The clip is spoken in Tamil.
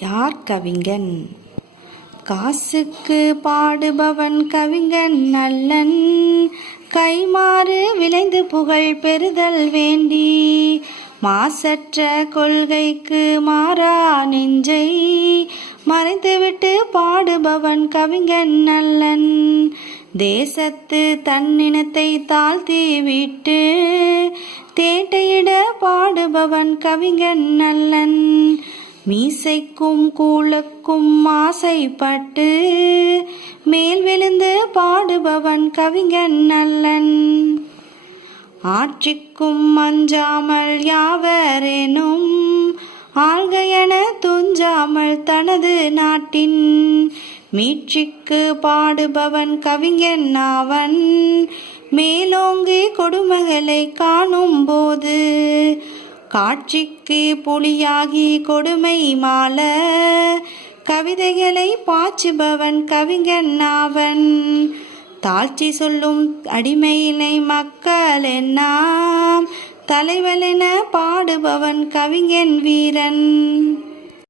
யார் கவிஞன்? காசுக்கு பாடுபவன் கவிஞன் நல்லன். கைமாறு விளைந்து புகழ் பெறுதல் வேண்டி மாசற்ற கொள்கைக்கு மாறா நெஞ்சை மறைத்துவிட்டு பாடுபவன் கவிஞன் நல்லன். தேசத்து தன்னினத்தை தாழ்த்தி விட்டு தேட்டையிட பாடுபவன் கவிஞன் நல்லன். மீசைக்கும் கூழுக்கும் ஆசைப்பட்டு மேல் விழுந்து பாடுபவன் கவிஞன் நல்லன். ஆட்சிக்கும் அஞ்சாமல் யாவரேனும் ஆள்கையென துஞ்சாமல் தனது நாட்டின் மீட்சிக்கு பாடுபவன் கவிஞன் ஆவன். மேலோங்கி கொடுமைகளை காணும் போது காட்சிக்கு புலியாகி கொடுமை மாள கவிதைகளை பாய்ச்சுபவன் கவிஞன் ஆவன். தாழ்ச்சி சொல்லும் அடிமையினை மக்கள் என்னாம் தலைவலென பாடுபவன் கவிஞன் வீரன்.